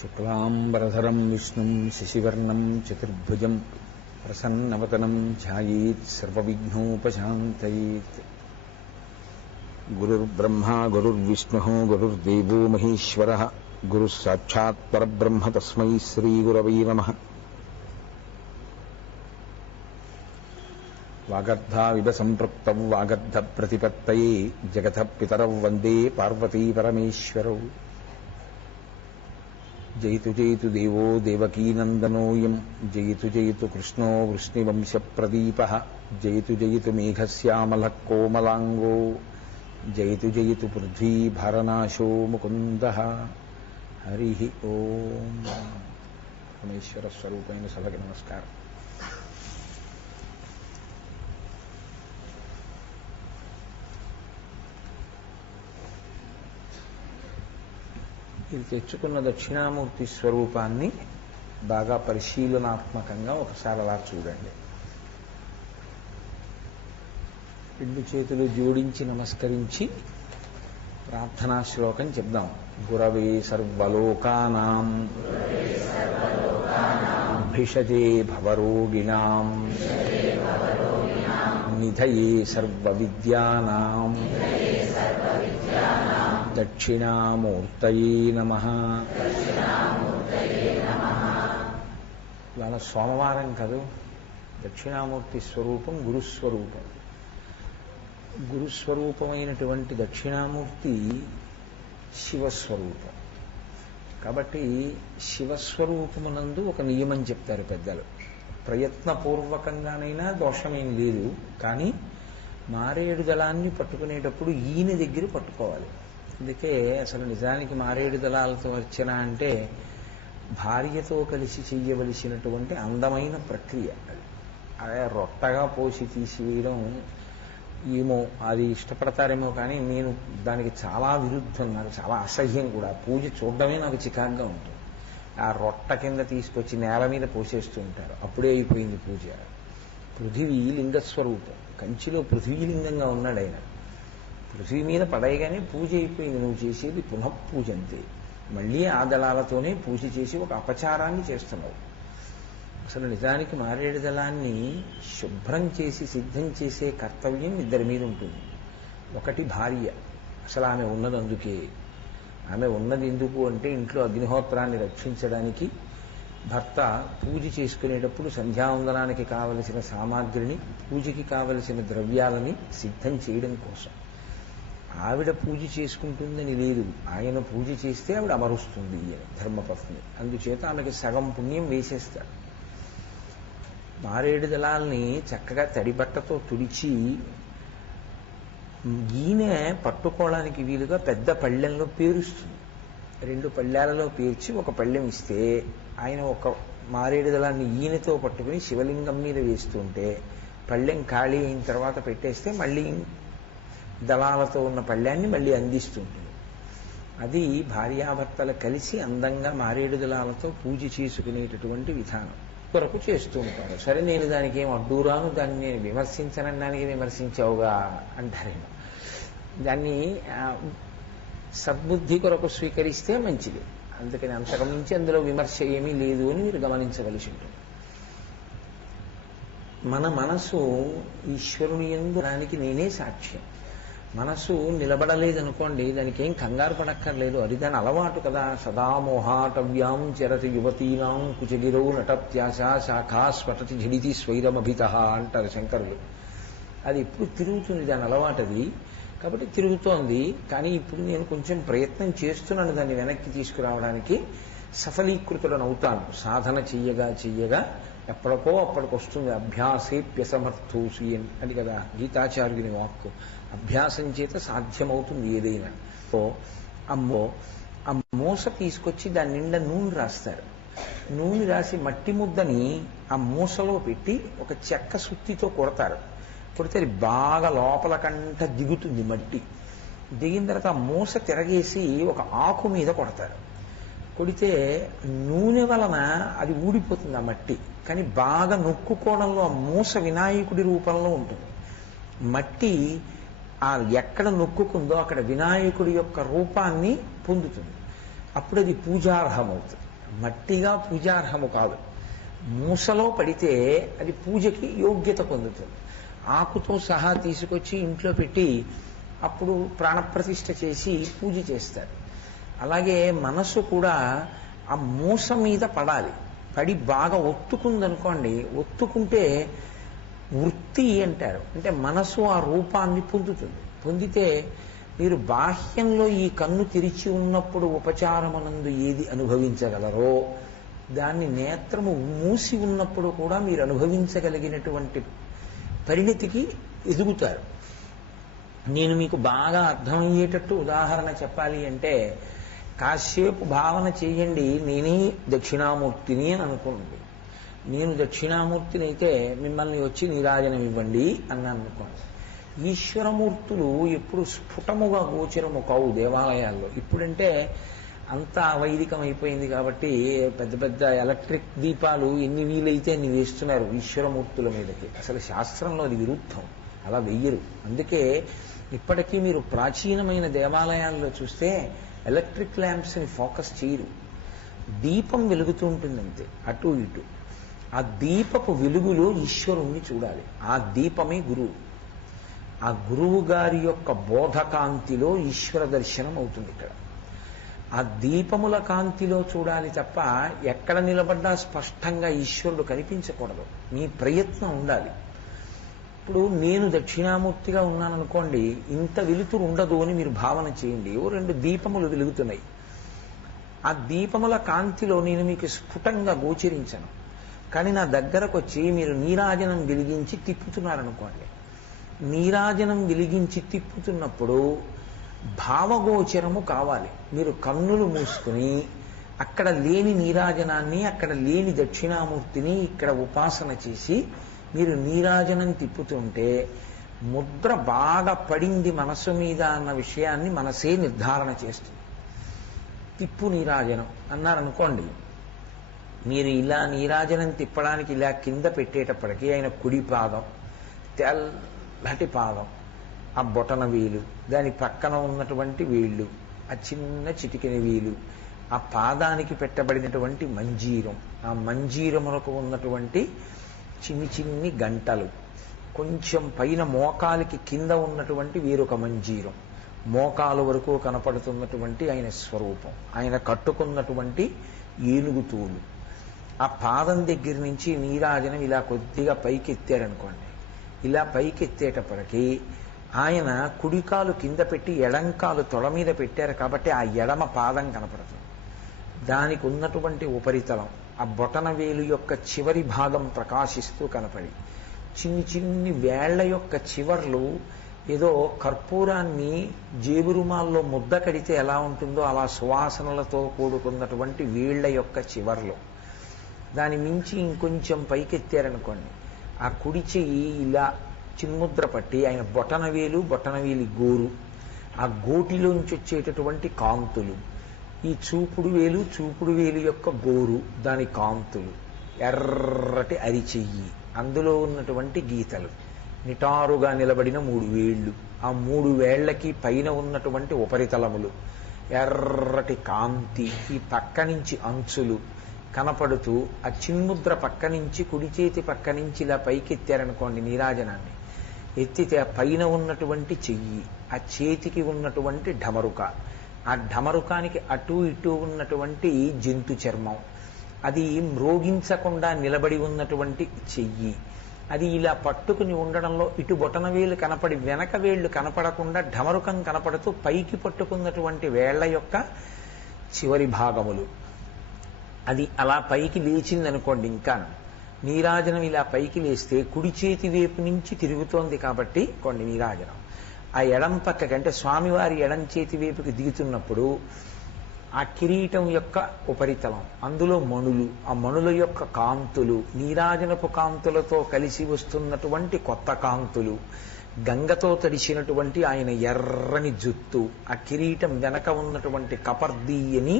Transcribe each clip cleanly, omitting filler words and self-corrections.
శుక్లాంబరధరం విష్ణుం శశివర్ణం చతుర్భుజం ప్రసన్నవదనం ధ్యాయేత్ సర్వవిఘ్నోపశాంతయేత్. గురుర్బ్రహ్మా గురుర్విష్ణుః గురుర్దేవో మహేశ్వరః గురుః సాక్షాత్ పరబ్రహ్మ తస్మై శ్రీగురవై నమః. వాగర్ధావివ సంపృక్తౌ వాగర్ధ ప్రతిపత్తయే జగతః పితరౌ వందే పార్వతీ పరమేశ్వరౌ. జయతు జయతు దేవో దేవకీనందనోయం జయతు జయతు కృష్ణో వృష్ణివంశప్రదీపః జయతు జయతు మేఘశ్యామలః కోమలాంగో జయతు జయతు పృథ్వీ భారనాశో ముకుందః. హరి ఓం. పరమేశ్వర స్వరూపమైన సభకి నమస్కారం. ఇది తెచ్చుకున్న దక్షిణామూర్తి స్వరూపాన్ని బాగా పరిశీలనాత్మకంగా ఒకసారి అలా చూడండి. రెండు చేతులు జోడించి నమస్కరించి ప్రార్థనా శ్లోకం చెప్దాం. గురవే సర్వలోకానాం భిషజే భవరోగిణాం నిధయే సర్వవిద్యానాం దక్షిణామూర్తయే నమః. ఇవాళ సోమవారం కాదు. దక్షిణామూర్తి స్వరూపం గురుస్వరూపం. గురుస్వరూపమైనటువంటి దక్షిణామూర్తి శివస్వరూపం. కాబట్టి శివస్వరూపమునందు ఒక నియమం చెప్తారు పెద్దలు. ప్రయత్నపూర్వకంగానైనా దోషమేం లేదు, కానీ మారేడు దళాన్ని పట్టుకునేటప్పుడు ఈయన దగ్గర పట్టుకోవాలి. అందుకే అసలు నిజానికి మారేడు దళాలతో అర్చన అంటే భార్యతో కలిసి చెయ్యవలసినటువంటి అందమైన ప్రక్రియ. అదే రొట్టగా పోసి తీసివేయడం ఏమో అది ఇష్టపడతారేమో, కానీ నేను దానికి చాలా విరుద్ధం. నాకు చాలా అసహ్యం కూడా. పూజ చూడడమే నాకు చికాగ్గా ఉంటుంది. ఆ రొట్ట కింద తీసుకొచ్చి నేల మీద పోసేస్తూ ఉంటారు. అప్పుడే అయిపోయింది పూజ. పృథివీ లింగస్వరూపం. కంచిలో పృథ్వీలింగంగా ఉన్నాడు ఆయన. పృథ్వీ మీద పడేయగానే పూజ అయిపోయింది. నువ్వు చేసేది పునఃపూజ అంతే. మళ్ళీ ఆ దళాలతోనే పూజ చేసి ఒక అపచారాన్ని చేస్తున్నావు. అసలు నిజానికి మారేడు దళాన్ని శుభ్రం చేసి సిద్ధం చేసే కర్తవ్యం ఇద్దరి మీద ఉంటుంది. ఒకటి భార్య. అసలు ఆమె ఉన్నది అందుకే. ఆమె ఉన్నది ఎందుకు అంటే ఇంట్లో అగ్నిహోత్రాన్ని రక్షించడానికి. భర్త పూజ చేసుకునేటప్పుడు సంధ్యావందనానికి కావలసిన సామాగ్రిని, పూజకి కావలసిన ద్రవ్యాలని సిద్ధం చేయడం కోసం. ఆవిడ పూజ చేసుకుంటుందని లేదు, ఆయన పూజ చేస్తే ఆవిడ అమరుస్తుంది అని ధర్మపత్ని. అందుచేత ఆమెకి సగం పుణ్యం వేసేస్తాడు. మారేడు దళాల్ని చక్కగా తడిబట్టతో తుడిచి ఈయన పట్టుకోవడానికి వీలుగా పెద్ద పళ్ళెంలో పేరుస్తుంది. 2 పళ్ళాలలో పేర్చి ఒక పళ్ళెం ఇస్తే ఆయన ఒక మారేడు దళాన్ని ఈయనతో పట్టుకుని శివలింగం మీద వేస్తుంటే పళ్ళెం ఖాళీ అయిన తర్వాత పెట్టేస్తే మళ్ళీ దళాలతో ఉన్న పళ్ళాన్ని మళ్ళీ అందిస్తుంటుంది. అది భార్యాభర్తలు కలిసి అందంగా మారేడు దళాలతో పూజ చేసుకునేటటువంటి విధానం కొరకు చేస్తూ ఉంటారు. సరే, నేను దానికి ఏం అడ్డూరాను, దాన్ని నేను విమర్శించనడానికి విమర్శించావుగా అంటారేమో. దాన్ని సద్బుద్ధి కొరకు స్వీకరిస్తే మంచిది. అందుకని అంతకుమించి అందులో విమర్శ ఏమీ లేదు అని మీరు గమనించవలసి ఉంటుంది. మన మనసు ఈశ్వరుని యందు దానికి నేనే సాక్ష్యం. మనసు నిలబడలేదనుకోండి, దానికి ఏం కంగారు పడక్కర్లేదు. అది దాని అలవాటు కదా. సదా మోహాటవ్యాం చరతి యువతీనాం కుచగిరౌ నటత్యాశ శాఖా స్వటతి ఝడితి స్వైరమభిత అంటారు శంకరులు. అది ఎప్పుడు తిరుగుతుంది, దాని అలవాటు అది. కాబట్టి తిరుగుతోంది. కానీ ఇప్పుడు నేను కొంచెం ప్రయత్నం చేస్తున్నాను దాన్ని వెనక్కి తీసుకురావడానికి. సఫలీకృతులను అవుతాను. సాధన చెయ్యగా చెయ్యగా ఎప్పటికో అప్పటికి వస్తుంది. అభ్యాసేప్యసమర్థోసి అని కదా గీతాచార్యుని వాక్కు. అభ్యాసం చేత సాధ్యమవుతుంది ఏదైనా. సో ఆ మూస తీసుకొచ్చి దాని నిండా నూనె రాస్తారు. నూనె రాసి మట్టి ముద్దని ఆ మూసలో పెట్టి ఒక చెక్క సుత్తితో కొడతారు. కొడితే అది బాగా లోపల కంట దిగుతుంది మట్టి. దిగిన తర్వాత ఆ మూస తిరగేసి ఒక ఆకు మీద కొడతారు. కొడితే నూనె వలన అది ఊడిపోతుంది ఆ మట్టి. కానీ బాగా నొక్కుకోవడంలో ఆ మూస వినాయకుడి రూపంలో ఉంటుంది. మట్టి ఆ ఎక్కడ నొక్కుకుందో అక్కడ వినాయకుడి యొక్క రూపాన్ని పొందుతుంది. అప్పుడు అది పూజార్హమవుతుంది. మట్టిగా పూజార్హము కాదు. మూసలో పడితే అది పూజకి యోగ్యత పొందుతుంది. ఆకుతో సహా తీసుకొచ్చి ఇంట్లో పెట్టి అప్పుడు ప్రాణప్రతిష్ఠ చేసి పూజ చేస్తారు. అలాగే మనసు కూడా ఆ మూస మీద పడాలి. పడి బాగా ఒత్తుకుందనుకోండి, ఒత్తుకుంటే వృత్తి అంటారు. అంటే మనసు ఆ రూపాన్ని పొందుతుంది. పొందితే మీరు బాహ్యంలో ఈ కన్ను తెరిచి ఉన్నప్పుడు ఉపచారమనందు ఏది అనుభవించగలరో దాన్ని నేత్రము మూసి ఉన్నప్పుడు కూడా మీరు అనుభవించగలిగినటువంటి పరిణతికి ఎదుగుతారు. నేను మీకు బాగా అర్థమయ్యేటట్టు ఉదాహరణ చెప్పాలి అంటే, కాసేపు భావన చేయండి, నేనే దక్షిణామూర్తిని అని అనుకోండి. నేను దక్షిణామూర్తిని అయితే మిమ్మల్ని వచ్చి నీరాజనం ఇవ్వండి అన్నాను అనుకోండి. ఈశ్వరమూర్తులు ఎప్పుడు స్ఫుటముగా గోచరము కావు దేవాలయాల్లో. ఇప్పుడంటే అంతా వైదికం అయిపోయింది కాబట్టి పెద్ద పెద్ద ఎలక్ట్రిక్ దీపాలు ఎన్ని వీలైతే అన్ని వేస్తున్నారు ఈశ్వరమూర్తుల మీదకి. అసలు శాస్త్రంలో అది విరుద్ధం, అలా వెయ్యరు. అందుకే ఇప్పటికీ మీరు ప్రాచీనమైన దేవాలయాల్లో చూస్తే ఎలక్ట్రిక్ ల్యాంప్స్ని ఫోకస్ చేయరు. దీపం వెలుగుతూ ఉంటుందంతే అటు ఇటు. ఆ దీపపు వెలుగులో ఈశ్వరుణ్ణి చూడాలి. ఆ దీపమే గురువు. ఆ గురువు గారి యొక్క బోధకాంతిలో ఈశ్వర దర్శనం అవుతుంది. ఇక్కడ ఆ దీపముల కాంతిలో చూడాలి తప్ప ఎక్కడ నిలబడ్డా స్పష్టంగా ఈశ్వరుడు కనిపించకూడదు. మీ ప్రయత్నం ఉండాలి. ఇప్పుడు నేను దక్షిణామూర్తిగా ఉన్నాననుకోండి, ఇంత వెలుతురు ఉండదు అని మీరు భావన చేయండి. ఓ 2 దీపములు వెలుగుతున్నాయి. ఆ దీపముల కాంతిలో నేను మీకు స్ఫుటంగా గోచరించను. కానీ నా దగ్గరకు వచ్చి మీరు నీరాజనం వెలిగించి తిప్పుతున్నారనుకోండి, నీరాజనం వెలిగించి తిప్పుతున్నప్పుడు భావగోచరము కావాలి. మీరు కన్నులు మూసుకుని అక్కడ లేని నీరాజనాన్ని, అక్కడ లేని దక్షిణామూర్తిని ఇక్కడ ఉపాసన చేసి మీరు నీరాజనం తిప్పుతుంటే ముద్ర బాగా పడింది మనసు మీద అన్న విషయాన్ని మనసే నిర్ధారణ చేస్తుంది. తిప్పు నీరాజనం అన్నారనుకోండి, మీరు ఇలా నీరాజనం తిప్పడానికి ఇలా కింద పెట్టేటప్పటికీ ఆయన కుడి పాదం, తెల్లటి పాదం, ఆ బొటన వేలు, దాని పక్కన ఉన్నటువంటి వేళ్ళు, ఆ చిన్న చిటికెన వేలు, ఆ పాదానికి పెట్టబడినటువంటి మంజీరం, ఆ మంజీరములకు ఉన్నటువంటి చిన్ని చిన్ని గంటలు, కొంచెం పైన మోకాలికి కింద ఉన్నటువంటి వేరొక మంజీరం, మోకాలు వరకు కనపడుతున్నటువంటి ఆయన స్వరూపం, ఆయన కట్టుకున్నటువంటి ఏనుగుతోలు, ఆ పాదం దగ్గర నుంచి నీరాజనం ఇలా కొద్దిగా పైకెత్తారనుకోండి, ఇలా పైకెత్తేటప్పటికీ ఆయన కుడికాలు కింద పెట్టి ఎడంకాలు తొడ మీద పెట్టారు కాబట్టి ఆ ఎడమ పాదం కనపడుతుంది. దానికి ఉన్నటువంటి ఉపరితలం, ఆ బొటన వేలు యొక్క చివరి భాగం ప్రకాశిస్తూ కనపడి, చిన్ని చిన్ని వేళ్ల యొక్క చివర్లు ఏదో కర్పూరాన్ని జేబురుమాల్లో ముద్ద కడితే ఎలా ఉంటుందో అలా సువాసనలతో కూడుకున్నటువంటి వేళ్ల యొక్క చివర్లు. దాని మించి ఇంకొంచెం పైకెత్తారనుకోండి, ఆ కుడి చెయ్యి ఇలా చిన్ముద్ర పట్టి ఆయన బొటనవేలు, బొటనవేలి గోరు, ఆ గోటిలోంచి వచ్చేటటువంటి కాంతులు, ఈ చూపుడు వేలు, చూపుడు వేలు యొక్క గోరు, దాని కాంతులు, ఎర్రటి అరిచెయ్యి, అందులో ఉన్నటువంటి గీతలు, నిటారుగా నిలబడిన 3 వేళ్ళు, ఆ 3 వేళ్లకి పైన ఉన్నటువంటి ఉపరితలములు, ఎర్రటి కాంతి, ఈ పక్క నుంచి అంచులు కనపడుతూ ఆ చిన్ముద్ర పక్క నుంచి కుడి చేతి పక్క నుంచి ఇలా పైకెత్తారనుకోండి నీరాజనాన్ని, ఎత్తితే ఆ పైన ఉన్నటువంటి చెయ్యి, ఆ చేతికి ఉన్నటువంటి ఢమరుక, ఆ ఢమరుకానికి అటు ఇటు ఉన్నటువంటి జంతు చర్మం, అది మ్రోగించకుండా నిలబడి ఉన్నటువంటి చెయ్యి, అది ఇలా పట్టుకుని ఉండడంలో ఇటు బొటనవేలు కనపడి వెనక వేళ్లు కనపడకుండా ఢమరుకం కనపడుతూ పైకి పట్టుకున్నటువంటి వేళ్ల యొక్క చివరి భాగములు, అది అలా పైకి లేచిందనుకోండి. ఇంకా నీరాజనం ఇలా పైకి లేస్తే కుడి చేతి వైపు నుంచి తిరుగుతోంది కాబట్టి కొన్ని నీరాజనం ఆ ఎడం పక్కకి, అంటే స్వామివారి ఎడం చేతి వైపుకి దిగుతున్నప్పుడు ఆ కిరీటం యొక్క ఉపరితలం, అందులో మణులు, ఆ మణుల యొక్క కాంతులు, నీరాజనపు కాంతులతో కలిసి వస్తున్నటువంటి కొత్త కాంతులు, గంగతో తడిసినటువంటి ఆయన ఎర్రని జుత్తు, ఆ కిరీటం వెనక ఉన్నటువంటి కపర్దీయని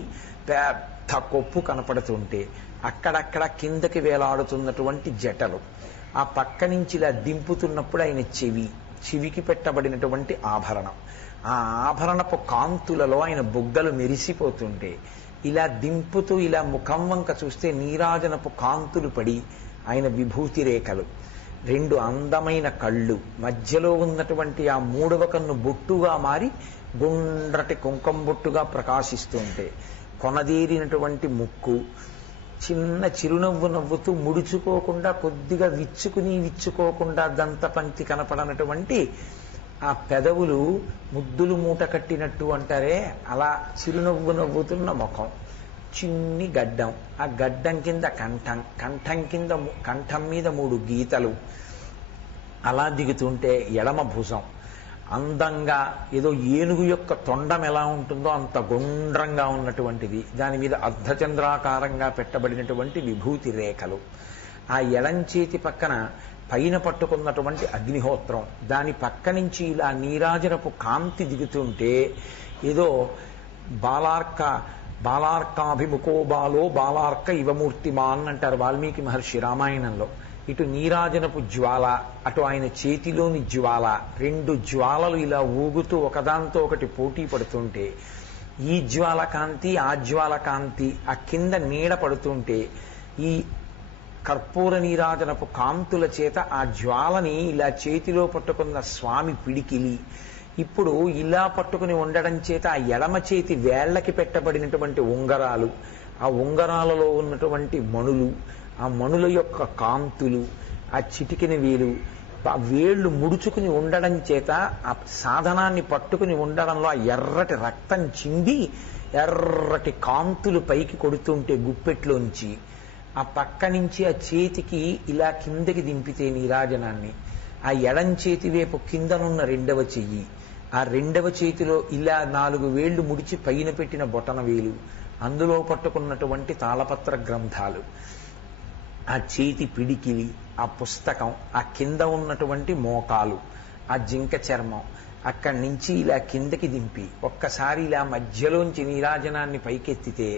పెద్ద కొప్పు కనపడుతుంటే అక్కడక్కడ కిందకి వేలాడుతున్నటువంటి జటలు, ఆ పక్క నుంచి ఇలా దింపుతున్నప్పుడు ఆయన చెవికి పెట్టబడినటువంటి ఆభరణం, ఆ ఆభరణపు కాంతులలో ఆయన బుగ్గలు మెరిసిపోతుంటే ఇలా దింపుతూ ఇలా ముఖం వంక చూస్తే నీరాజనపు కాంతులు పడి ఆయన విభూతి రేఖలు, రెండు అందమైన కళ్ళు, మధ్యలో ఉన్నటువంటి ఆ మూడవ కన్ను బొట్టుగా మారి గుండ్రటి కుంకం బొట్టుగా ప్రకాశిస్తూ ఉంటే, కొనదేరినటువంటి ముక్కు, చిన్న చిరునవ్వు నవ్వుతూ ముడుచుకోకుండా కొద్దిగా విచ్చుకోకుండా దంతపంక్తి కనపడనటువంటి ఆ పెదవులు ముద్దులు మూట కట్టినట్టు అంటారే అలా చిరునవ్వు నవ్వుతున్న ముఖం, చిన్ని గడ్డం, ఆ గడ్డం కింద కంఠం మీద 3 గీతలు అలా దిగుతుంటే ఎడమ భుజం అందంగా ఏదో ఏనుగు యొక్క తొండం ఎలా ఉంటుందో అంత గుండ్రంగా ఉన్నటువంటిది, దాని మీద అర్ధచంద్రాకారంగా పెట్టబడినటువంటి విభూతి రేఖలు, ఆ ఎడంచేతి పక్కన పైన పట్టుకున్నటువంటి అగ్నిహోత్రం, దాని పక్క నుంచి ఇలా నీరాజనపు కాంతి దిగుతుంటే ఏదో బాలార్కాభిముఖో బాలో బాలార్క ఇవమూర్తిమాన్ అంటారు వాల్మీకి మహర్షి రామాయణంలో. ఇటు నీరాజనపు జ్వాల, అటు ఆయన చేతిలోని జ్వాల, 2 జ్వాలలు ఇలా ఊగుతూ ఒకదాంతో ఒకటి పోటీ పడుతుంటే, ఈ జ్వాల కాంతి ఆ జ్వాల కాంతి ఆ కింద నీడ పడుతుంటే, ఈ కర్పూర నీరాజనపు కాంతుల చేత ఆ జ్వాలని ఇలా చేతిలో పట్టుకున్న స్వామి పిడికిలి ఇప్పుడు ఇలా పట్టుకుని ఉండడం చేత ఆ ఎడమ చేతి వేళ్లకి పెట్టబడినటువంటి ఉంగరాలు, ఆ ఉంగరాలలో ఉన్నటువంటి మణులు, ఆ మణుల యొక్క కాంతులు, ఆ చిటికిన వేలు, ఆ వేళ్లు ముడుచుకుని ఉండడం చేత ఆ సాధనాన్ని పట్టుకుని ఉండడంలో ఆ ఎర్రటి రక్తం చింది ఎర్రటి కాంతులు పైకి కొడుతుంటే గుప్పెట్లోంచి, ఆ పక్క నుంచి ఆ చేతికి ఇలా కిందకి దింపితే నీరాజనాన్ని, ఆ ఎడం చేతి వైపు కిందనున్న 2వ చెయ్యి, ఆ 2వ చేతిలో ఇలా 4 వేళ్లు ముడిచి పైన పెట్టిన బొటన వేలు, అందులో పట్టుకున్నటువంటి తాళపత్ర గ్రంథాలు, ఆ చేతి పిడికిలి, ఆ పుస్తకం, ఆ కింద ఉన్నటువంటి మోకాలు, ఆ జింక చర్మం, అక్కడి నుంచి ఇలా కిందకి దింపి ఒక్కసారి ఇలా మధ్యలోంచి నీరాజనాన్ని పైకెత్తితే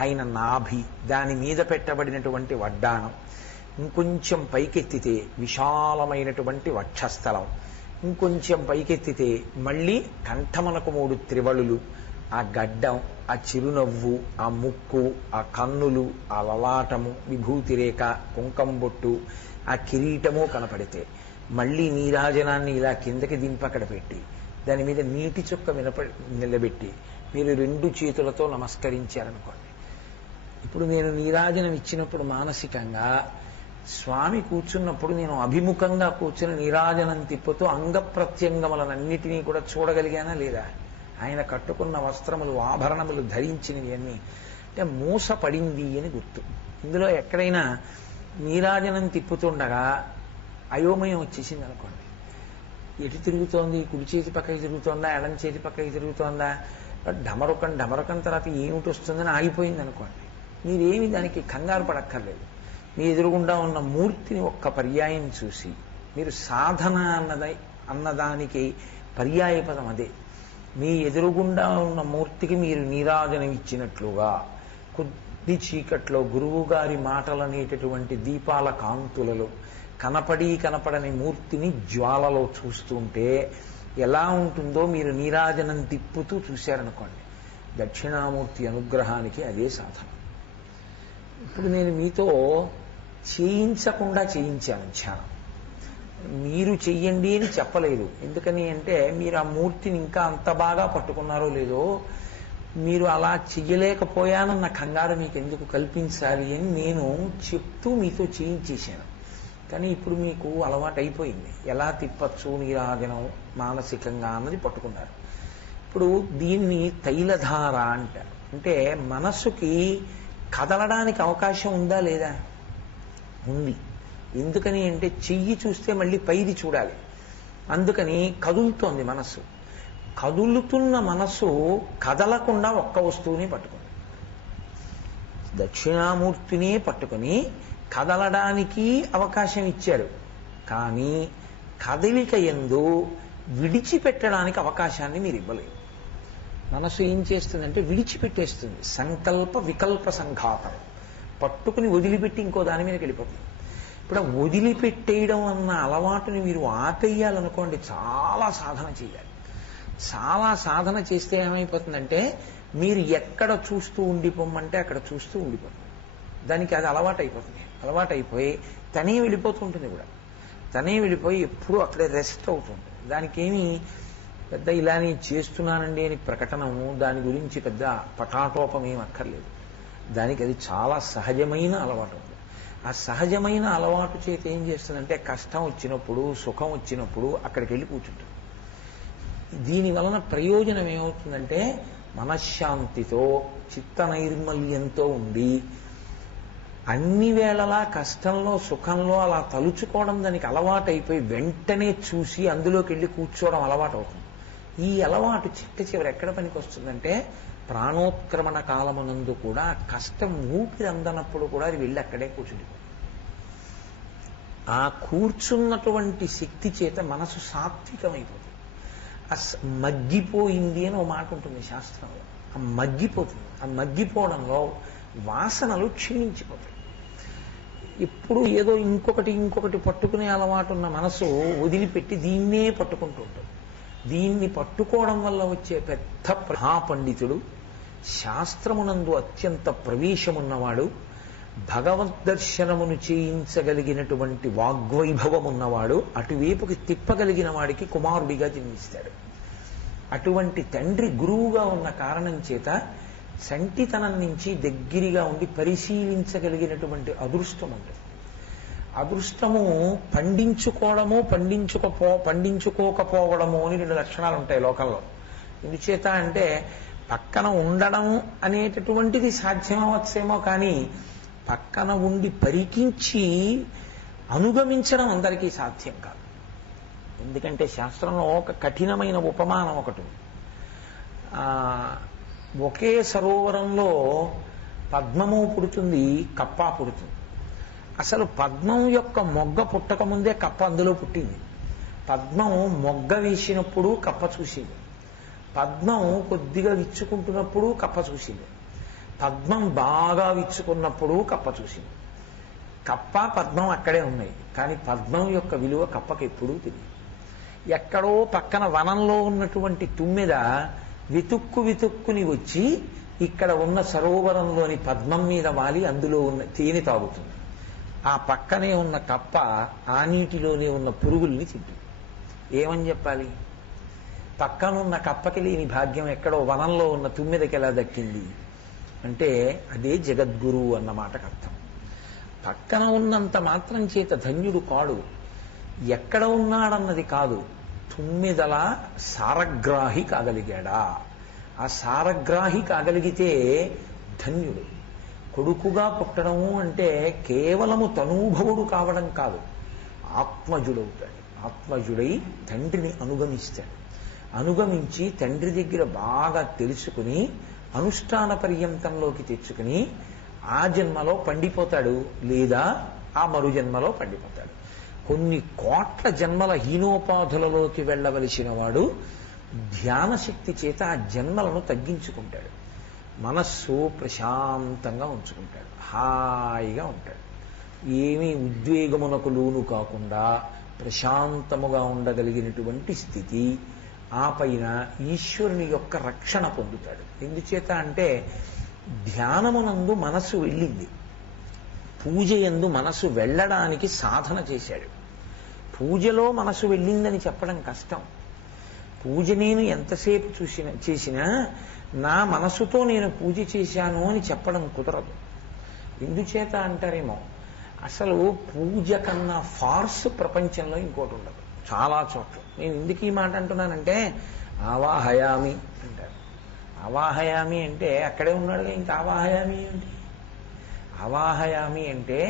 ఆయన నాభి, దాని మీద పెట్టబడినటువంటి వడ్డాణం, ఇంకొంచెం పైకెత్తితే విశాలమైనటువంటి వక్షస్థలం, ఇంకొంచెం పైకెత్తితే మళ్ళీ కంఠమునకు 3 త్రివళులు, ఆ గడ్డం, ఆ చిరునవ్వు, ఆ ముక్కు, ఆ కన్నులు, ఆ లలాటము, విభూతి రేఖ, కుంకం బొట్టు, ఆ కిరీటము కనపడితే మళ్ళీ నీరాజనాన్ని ఇలా కిందకి దింపి అక్కడ పెట్టి దాని మీద నీటి చుక్క నిలబెట్టి మీరు 2 చేతులతో నమస్కరించారనుకోండి. ఇప్పుడు నేను నీరాజనం ఇచ్చినప్పుడు మానసికంగా స్వామి కూర్చున్నప్పుడు నేను అభిముఖంగా కూర్చుని నీరాజనం తిప్పుతూ అంగప్రత్యంగములనన్నిటినీ కూడా చూడగలిగానా లేదా? ఆయన కట్టుకున్న వస్త్రములు, ఆభరణములు ధరించినవి అన్నీ అంటే మూసపడింది అని గుర్తు. ఇందులో ఎక్కడైనా నీరాజనం తిప్పుతుండగా అయోమయం వచ్చేసింది అనుకోండి, ఎటు తిరుగుతోంది, కుడి చేతి పక్కకి తిరుగుతోందా, ఎడం చేతి పక్కకి తిరుగుతోందా, ఢమరుకం తర్వాత ఏమిటి వస్తుందని ఆగిపోయింది అనుకోండి, మీరేమి దానికి కంగారు పడక్కర్లేదు. మీ ఎదురుగుండా ఉన్న మూర్తిని ఒక్క పర్యాయం చూసి, మీరు సాధన అన్నదానికి పర్యాయ పదం అదే, మీ ఎదురుగుండా ఉన్న మూర్తికి మీరు నీరాజనం ఇచ్చినట్లుగా కొద్ది చీకట్లో గురువు గారి మాటలనేటటువంటి దీపాల కాంతులలో కనపడని మూర్తిని జ్వాలలో చూస్తుంటే ఎలా ఉంటుందో మీరు నీరాజనం తిప్పుతూ చూశారనుకోండి, దక్షిణామూర్తి అనుగ్రహానికి అదే సాధన. ఇప్పుడు నేను మీతో చేయించకుండా చేయించాను ధ్యానం, మీరు చెయ్యండి అని చెప్పలేదు. ఎందుకని అంటే మీరు ఆ మూర్తిని ఇంకా అంత బాగా పట్టుకున్నారో లేదో, మీరు అలా చెయ్యలేకపోయానన్న కంగారు మీకు ఎందుకు కల్పించాలి అని నేను చెప్తూ మీతో చేయించేశాను. కానీ ఇప్పుడు మీకు అలవాటు అయిపోయింది, ఎలా తిప్పచ్చు నీరాజనం మానసికంగా అన్నది పట్టుకున్నారు. ఇప్పుడు దీన్ని తైలధార అంటారు. అంటే మనస్సుకి కదలడానికి అవకాశం ఉందా లేదా? ఉంది. ఎందుకని అంటే చెయ్యి చూస్తే మళ్ళీ పైది చూడాలి, అందుకని కదులుతోంది మనస్సు. కదులుతున్న మనస్సు కదలకుండా ఒక్క వస్తువుని పట్టుకుంది, దక్షిణామూర్తినే పట్టుకుని కదలడానికి అవకాశం ఇచ్చారు. కానీ కదలిక యందు విడిచిపెట్టడానికి అవకాశాన్ని మీరు ఇవ్వలేదు. మనసు ఏం చేస్తుందంటే విడిచిపెట్టేస్తుంది, సంకల్ప వికల్ప సంఘాతం, పట్టుకుని వదిలిపెట్టి ఇంకో దాని మీదకి వెళ్ళిపోతుంది. ఇప్పుడు వదిలిపెట్టేయడం అన్న అలవాటుని మీరు ఆపేయాలనుకోండి, చాలా సాధన చేయాలి. చాలా సాధన చేస్తే ఏమైపోతుందంటే మీరు ఎక్కడ చూస్తూ ఉండిపోమంటే అక్కడ చూస్తూ ఉండిపోతుంది. దానికి అది అలవాటు అయిపోతుంది. అలవాటు అయిపోయి తనే వెళ్ళిపోతూ ఉంటుంది కూడా. తనే వెళ్ళిపోయి ఎప్పుడూ అక్కడే రెస్ట్ అవుతుంది. దానికి ఏమి పెద్ద ఇలా నేను చేస్తున్నానండి అని ప్రకటనము, దాని గురించి పెద్ద పటాటోపం ఏం అక్కర్లేదు. దానికి అది చాలా సహజమైన అలవాటు ఉంది. ఆ సహజమైన అలవాటు చేత ఏం చేస్తుందంటే కష్టం వచ్చినప్పుడు, సుఖం వచ్చినప్పుడు అక్కడికి వెళ్ళి కూర్చుంటుంది. దీని వలన ప్రయోజనం ఏమవుతుందంటే మనశ్శాంతితో, చిత్త నైర్మల్యంతో ఉండి అన్ని వేళలా కష్టంలో సుఖంలో అలా తలుచుకోవడం దానికి అలవాటు అయిపోయి వెంటనే చూసి అందులోకి వెళ్ళి కూర్చోవడం అలవాటు అవుతుంది. ఈ అలవాటు చిట్ట చివరి ఎక్కడ పనికి వస్తుందంటే ప్రాణోత్క్రమణ కాలమునందు కూడా కష్టం ఊపిరి అందనప్పుడు కూడా అది వెళ్ళి అక్కడే కూర్చుంటుంది. ఆ కూర్చున్నటువంటి శక్తి చేత మనసు సాత్వికమైపోతుంది. మగ్గిపోయింది అని ఓ మాట ఉంటుంది శాస్త్రంలో. ఆ మగ్గిపోతుంది. ఆ మగ్గిపోవడంలో వాసనలు క్షీణించిపోతాయి. ఇప్పుడు ఏదో ఇంకొకటి పట్టుకునే అలవాటు ఉన్న మనసు వదిలిపెట్టి దీన్నే పట్టుకుంటూ ఉంటుంది. దీన్ని పట్టుకోవడం వల్ల వచ్చే పెద్ద మహాపండితుడు, శాస్త్రమునందు అత్యంత ప్రవేశమున్నవాడు, భగవద్దర్శనమును చేయించగలిగినటువంటి వాగ్వైభవం ఉన్నవాడు, అటువైపుకి తిప్పగలిగిన వాడికి కుమారుడిగా జన్మిస్తాడు. అటువంటి తండ్రి గురువుగా ఉన్న కారణం చేత సంటితనం నుంచి దగ్గరగా ఉండి పరిశీలించగలిగినటువంటి అదృష్టం ఉంటుంది. అదృష్టము పండించుకోవడము, పండించుకోకపోవడము అని రెండు లక్షణాలు ఉంటాయి లోకంలో. ఎందుచేత అంటే పక్కన ఉండడం అనేటటువంటిది సాధ్యమవచ్చేమో, కానీ పక్కన ఉండి పరికించి అనుగమించడం అందరికీ సాధ్యం కాదు. ఎందుకంటే శాస్త్రంలో ఒక కఠినమైన ఉపమానం ఒకటి. ఒకే సరోవరంలో పద్మము పుడుతుంది, కప్ప పుడుతుంది. అసలు పద్మం యొక్క మొగ్గ పుట్టకముందే కప్ప అందులో పుట్టింది. పద్మం మొగ్గ వేసినప్పుడు కప్ప చూసింది. పద్మం కొద్దిగా విచ్చుకుంటున్నప్పుడు కప్ప చూసింది. పద్మం బాగా విచ్చుకున్నప్పుడు కప్ప చూసింది. కప్ప పద్మం అక్కడే ఉన్నాయి, కానీ పద్మం యొక్క విలువ కప్పకి ఎప్పుడూ తెలియదు. ఎక్కడో పక్కన వనంలో ఉన్నటువంటి తుమ్మెద వితుక్కుని వచ్చి ఇక్కడ ఉన్న సరోవరంలోని పద్మం మీద వాలి అందులో ఉన్న తేనె తాగుతుంది. ఆ పక్కనే ఉన్న కప్ప ఆ నీటిలోనే ఉన్న పురుగుల్ని తింటుంది. ఏమని చెప్పాలి? పక్కనున్న కప్పకి లేని భాగ్యం ఎక్కడో వనంలో ఉన్న తుమ్మెదకి ఎలా దక్కింది అంటే అదే జగద్గురువు అన్న మాటకు అర్థం. పక్కన ఉన్నంత మాత్రం చేత ధన్యుడు కాడు, ఎక్కడ ఉన్నాడన్నది కాదు, తుమ్మెదలా సారగ్రాహి కాగలిగాడా? ఆ సారగ్రాహి కాగలిగితే ధన్యుడు. కొడుకుగా పుట్టడము అంటే కేవలము తనూభవుడు కావడం కాదు, ఆత్మజుడవుతాడు. ఆత్మజుడై తండ్రిని అనుగమిస్తాడు. అనుగమించి తండ్రి దగ్గర బాగా తెలుసుకుని అనుష్ఠాన పర్యంతంలోకి తెచ్చుకుని ఆ జన్మలో పండిపోతాడు, లేదా ఆ మరు జన్మలో పండిపోతాడు. కొన్ని కోట్ల జన్మల హీనోపాధులలోకి వెళ్ళవలసిన వాడు ధ్యాన శక్తి చేత ఆ జన్మలను తగ్గించుకుంటాడు. మనస్సు ప్రశాంతంగా ఉంచుకుంటాడు, హాయిగా ఉంటాడు. ఏమీ ఉద్వేగమునకు లోను కాకుండా ప్రశాంతముగా ఉండగలిగినటువంటి స్థితి. ఆ పైన ఈశ్వరుని యొక్క రక్షణ పొందుతాడు. ఎందుచేత అంటే ధ్యానమునందు మనసు వెళ్ళింది, పూజ యందు మనసు వెళ్ళడానికి సాధన చేశాడు. పూజలో మనసు వెళ్ళిందని చెప్పడం కష్టం. పూజ నేను ఎంతసేపు చేసినా నా మనసుతో నేను పూజ చేశాను అని చెప్పడం కుదరదు. ఎందుచేత అంటారేమో, అసలు పూజ కన్నా ఫార్స్ ప్రపంచంలో ఇంకోటి ఉండదు చాలా చోట్ల. నేను ఎందుకు ఈ మాట అంటున్నానంటే ఆవాహయామి అంటారు. ఆవాహయామి అంటే అక్కడే ఉన్నాడుగా, ఇంకా ఆవాహయామి ఏంటి? ఆవాహయామి అంటే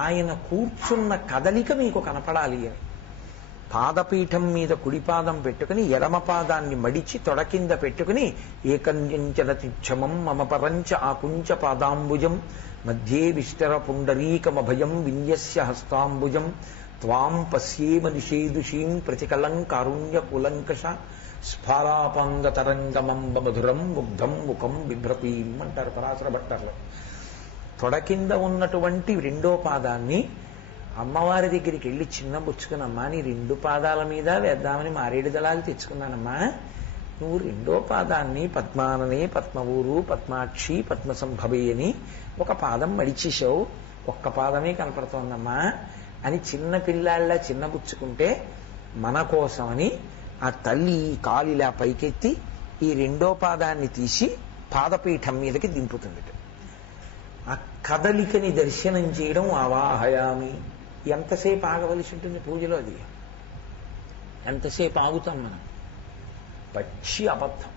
ఆయన కూర్చున్న కదలిక మీకు కనపడాలి అని. పాదపీఠం మీద కుడిపాదం పెట్టుకుని ఎడమ పాదాన్ని మడిచి తొడ కింద పెట్టుకుని ఏకంచనతిక్షమం మమ పరంచ ఆకుంచ పాదాంబుజం మధ్యే విష్టర పుండరీకమభయం విన్యస్య హస్తాంబుజం త్వాం పశ్యేమ నిషేదుషీం ప్రతికలం కారుణ్య కులంకష స్ఫారాపాంగతరంగమంబ మధురం ముగ్ధం ముఖం బిభ్రతీం అంటారు పరాశర భట్టర్లో. తొడ కింద ఉన్నటువంటి రెండో పాదాన్ని అమ్మవారి దగ్గరికి వెళ్ళి చిన్న బుచ్చుకునమ్మా, నీ రెండు పాదాల మీద వేద్దామని మారేడు దళాలు తెచ్చుకున్నానమ్మా, నువ్వు రెండో పాదాన్ని పద్మాననే పద్మవూరు పద్మాక్షి పద్మసంభవే అని ఒక పాదం మడిచేశావు, ఒక్క పాదమే కనపడుతోందమ్మా అని చిన్న పిల్లాళ్ళ చిన్నబుచ్చుకుంటే మన కోసమని ఆ తల్లి కాలు ఇలా పైకెత్తి ఈ రెండో పాదాన్ని తీసి పాదపీఠం మీదకి దింపుతుంది. ఆ కదలికని దర్శనం చేయడం ఆవాహయామి. ఎంతసేపు ఆగవలసి ఉంటుంది పూజలో? అది ఎంతసేపు ఆగుతాం మనం? పచ్చి అబద్ధం.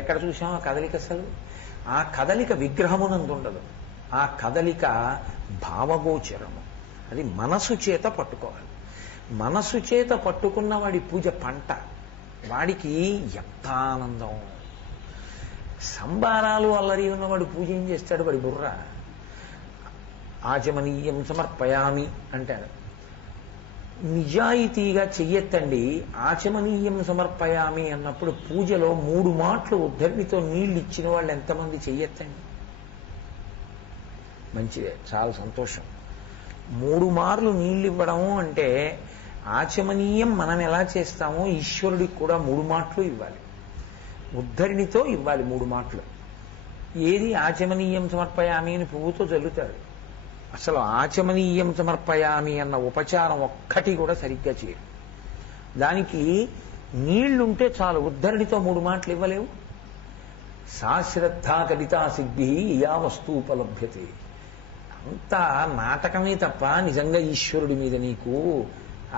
ఎక్కడ చూసాం ఆ కదలిక? అసలు ఆ కదలిక విగ్రహమునందు ఉండదు, ఆ కదలిక భావగోచరము. అది మనసు చేత పట్టుకోవాలి. మనసు చేత పట్టుకున్న వాడి పూజ పంట. వాడికి ఎంత ఆనందం. సంబారాలు అల్లరి ఉన్నవాడు పూజ ఏం చేస్తాడు? వాడి బుర్ర. ఆచమనీయం సమర్పయామి అంటాడు. నిజాయితీగా చెయ్యొద్దండి. ఆచమనీయం సమర్పయామి అన్నప్పుడు పూజలో 3 మాటలు ఉద్ధరణితో నీళ్లు ఇచ్చిన వాళ్ళు ఎంతమంది చెయ్యొద్దండి? మంచిదే, చాలా సంతోషం. 3 మార్లు నీళ్ళు ఇవ్వడము అంటే ఆచమనీయం మనం ఎలా చేస్తామో ఈశ్వరుడికి కూడా 3 మాటలు ఇవ్వాలి. ఉద్ధరణితో ఇవ్వాలి 3 మాటలు. ఏది ఆచమనీయం సమర్పయామి అని పువ్వుతో చల్లుతాడు. అసలు ఆచమనీయం సమర్పయామి అన్న ఉపచారం ఒక్కటి కూడా సరిగ్గా చేయరు. దానికి నీళ్లుంటే చాలు. ఉద్ధరణితో 3 మాటలు ఇవ్వలేవు. సాశ్రద్ధా కవితా సిద్ధి యా వస్తూపలభ్యతే. అంతా నాటకమే తప్ప నిజంగా ఈశ్వరుడి మీద నీకు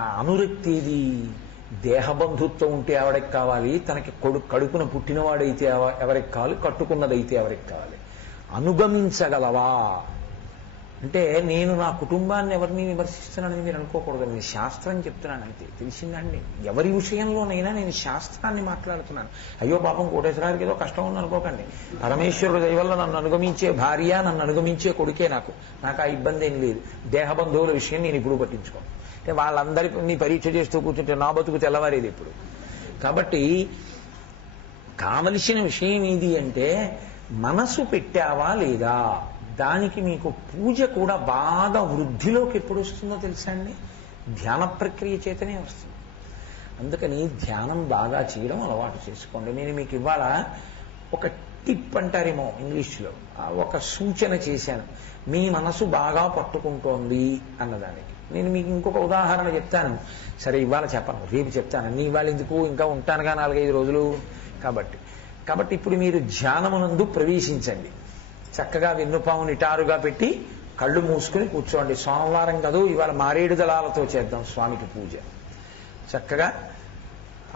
ఆ అనురక్తి ఏది? దేహబంధుత్వం ఉంటే ఎవరికి కావాలి? తనకి కడుపున పుట్టినవాడైతే ఎవరికి కావాలి? కట్టుకున్నదైతే ఎవరికి కావాలి? అనుగమించగలవా అంటే నేను నా కుటుంబాన్ని ఎవరిని విమర్శిస్తున్నానని మీరు అనుకోకూడదు. నేను శాస్త్రం చెప్తున్నాను అంతే. తెలిసిందండి? ఎవరి విషయంలోనైనా నేను శాస్త్రాన్ని మాట్లాడుతున్నాను. అయ్యో పాపం కోటేశ్వరానికి ఏదో కష్టం ఉంది అనుకోకండి. పరమేశ్వరుడు దయ వల్ల నన్ను అనుగమించే భార్య, నన్ను అనుగమించే కొడుకే నాకు ఆ ఇబ్బంది ఏం లేదు. దేహబంధువుల విషయం నేను ఇప్పుడు పట్టించుకోను. అంటే వాళ్ళందరినీ పరీక్ష చేస్తూ కూర్చుంటే నా బతుకు తెల్లవారేది ఇప్పుడు. కాబట్టి కావలసిన విషయం ఏది అంటే మనసు పెట్టావా లేదా? దానికి మీకు పూజ కూడా బాగా వృద్ధిలోకి ఎప్పుడు వస్తుందో తెలుసా అండి? ధ్యాన ప్రక్రియ చేతనే వస్తుంది. అందుకని ధ్యానం బాగా చేయడం అలవాటు చేసుకోండి. నేను మీకు ఇవాళ ఒక టిప్ అంటారేమో ఇంగ్లీష్లో, ఒక సూచన చేశాను. మీ మనసు బాగా పట్టుకుంటోంది అన్నదానికి నేను మీకు ఇంకొక ఉదాహరణ చెప్తాను. సరే ఇవాళ చెప్పను, రేపు చెప్తాను. అన్ని ఇవాళ ఎందుకు, ఇంకా ఉంటానుగా 4-5 రోజులు. కాబట్టి ఇప్పుడు మీరు ధ్యానమునందు ప్రవేశించండి. చక్కగా వెన్నుపాము నిటారుగా పెట్టి కళ్ళు మూసుకుని కూర్చోండి. సోమవారం కాదు, ఇవాళ మారేడు దళాలతో చేద్దాం స్వామికి పూజ. చక్కగా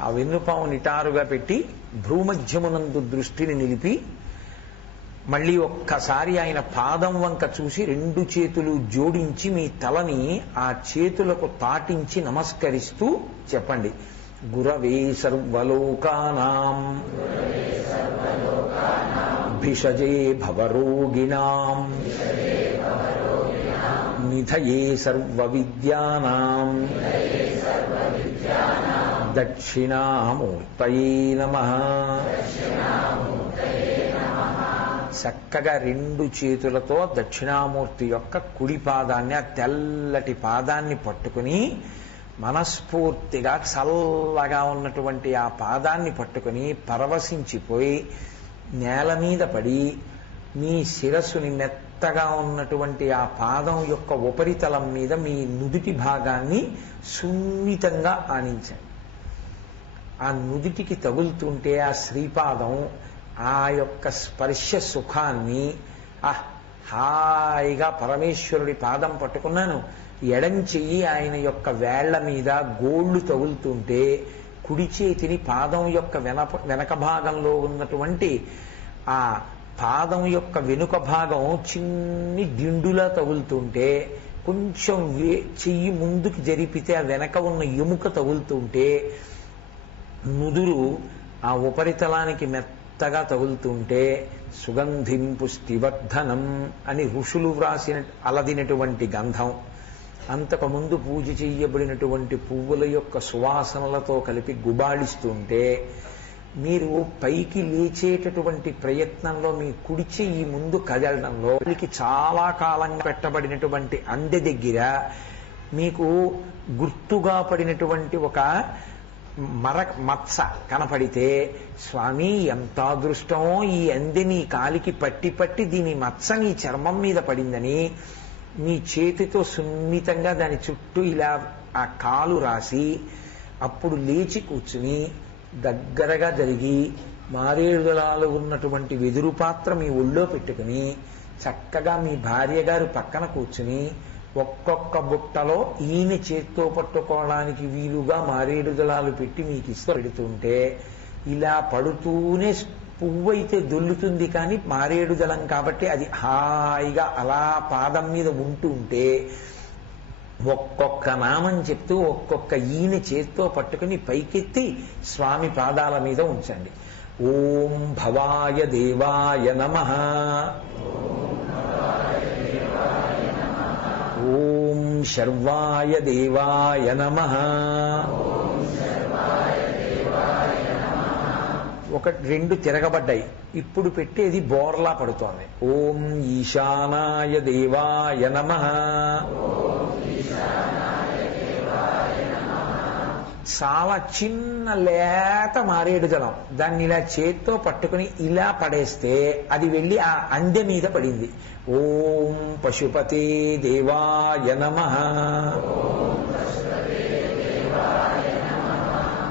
ఆ వెన్నుపాము నిటారుగా పెట్టి భ్రూమధ్యమునందు దృష్టిని నిలిపి మళ్ళీ ఒక్కసారి ఆయన పాదం వంక చూసి 2 చేతులు జోడించి మీ తలని ఆ చేతులకు తాటించి నమస్కరిస్తూ చెప్పండి, గురవే సర్వలోకానాం భిషజే భవరోగిణాం నిధయే సర్వవిద్యానాం దక్షిణామూర్తయే నమః. చక్కగా 2 చేతులతో దక్షిణామూర్తి యొక్క కుడి పాదాన్ని, ఆ తెల్లటి పాదాన్ని పట్టుకుని మనస్ఫూర్తిగా చల్లగా ఉన్నటువంటి ఆ పాదాన్ని పట్టుకుని పరవశించిపోయి నేల మీద పడి మీ శిరస్సుని మెత్తగా ఉన్నటువంటి ఆ పాదం యొక్క ఉపరితలం మీద మీ నుదిటి భాగాన్ని సున్నితంగా ఆనించండి. ఆ నుదిటికి తగులుతుంటే ఆ శ్రీపాదం ఆ యొక్క స్పర్శ సుఖాన్ని హాయిగా పరమేశ్వరుడి పాదం పట్టుకున్నాను, ఎడం చెయ్యి ఆయన యొక్క వేళ్ల మీద గోళ్లు తగులుతుంటే కుడి చేతిని పాదం యొక్క వెనక భాగంలో ఉన్నటువంటి ఆ పాదం యొక్క వెనుక భాగం చిన్ని దిండులా తగులుతుంటే కొంచెం చెయ్యి ముందుకు జరిపితే ఆ వెనక ఉన్న ఎముక తగులుతుంటే నుదురు ఆ ఉపరితలానికి మెత్తగా తగులుతుంటే సుగంధిం పుష్టివర్ధనం అని ఋషులు వ్రాసిన అలదినటువంటి గంధం, అంతకుముందు పూజ చెయ్యబడినటువంటి పువ్వుల యొక్క సువాసనలతో కలిపి గుబాళిస్తుంటే మీరు పైకి లేచేటటువంటి ప్రయత్నంలో మీ కుడి చెయ్యి ముందు కదలడంలో చాలా కాలంగా పెట్టబడినటువంటి అందె దగ్గర మీకు గుర్తుగా పడినటువంటి ఒక మత్స కనపడితే స్వామి ఎంత అదృష్టమో ఈ అంది నీ కాలికి పట్టి పట్టి దీని మత్స నీ చర్మం మీద పడిందని నీ చేతితో సున్నితంగా దాని చుట్టూ ఇలా ఆ కాలు రాసి అప్పుడు లేచి కూర్చుని దగ్గరగా జరిగి మారేడుదలాలు ఉన్నటువంటి వెదురు పాత్ర మీ ఒళ్ళో పెట్టుకుని చక్కగా మీ భార్య గారు పక్కన కూర్చుని ఒక్కొక్క బుట్టలో ఈయన చేత్తో పట్టుకోవడానికి వీలుగా మారేడుదలాలు పెట్టి మీకు పెడుతుంటే ఇలా పడుతూనే పువ్వు అయితే దొల్లుతుంది, కానీ మారేడుదలం కాబట్టి అది హాయిగా అలా పాదం మీద ఉంటుంటే ఒక్కొక్క నామం చెప్తూ ఒక్కొక్క ఈయన చేత్తో పట్టుకుని పైకెత్తి స్వామి పాదాల మీద ఉంచండి. ఓం భవాయ దేవాయ నమః, ఓం శర్వాయ దేవాయ నమః. రెండు తిరగబడ్డాయి, ఇప్పుడు పెట్టేది బోర్లా పడుతోంది. ఓం ఈశానాయ దేవాయ నమః. చాలా చిన్న లేత మారేడు దళం, దాన్ని ఇలా చేత్తో పట్టుకుని ఇలా పడేస్తే అది వెళ్ళి ఆ అందె మీద పడింది. ఓం పశుపతే దేవాయ నమః.